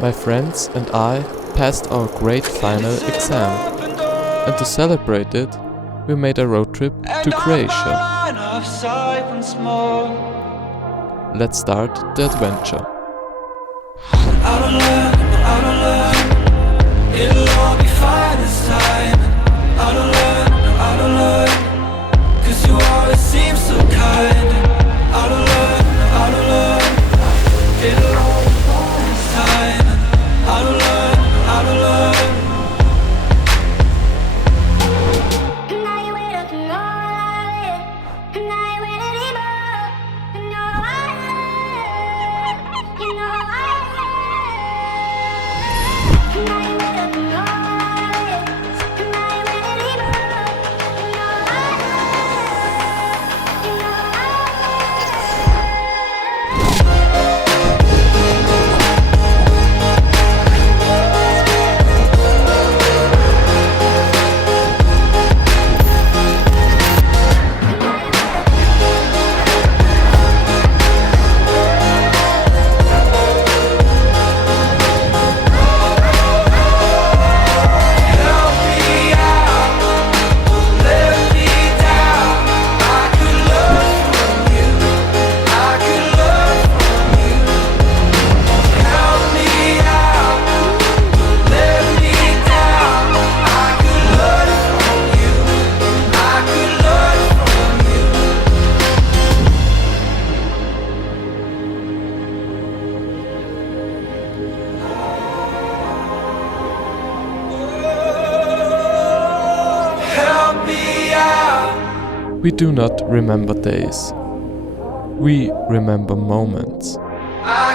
My friends and I passed our great final exam, and to celebrate it, we made a road trip to Croatia. Let's start the adventure. It'll all be fine this time. I don't learn, 'cause you always seem so kind. I don't learn, it'll all be fine this time. I don't learn. We do not remember days. We remember moments. I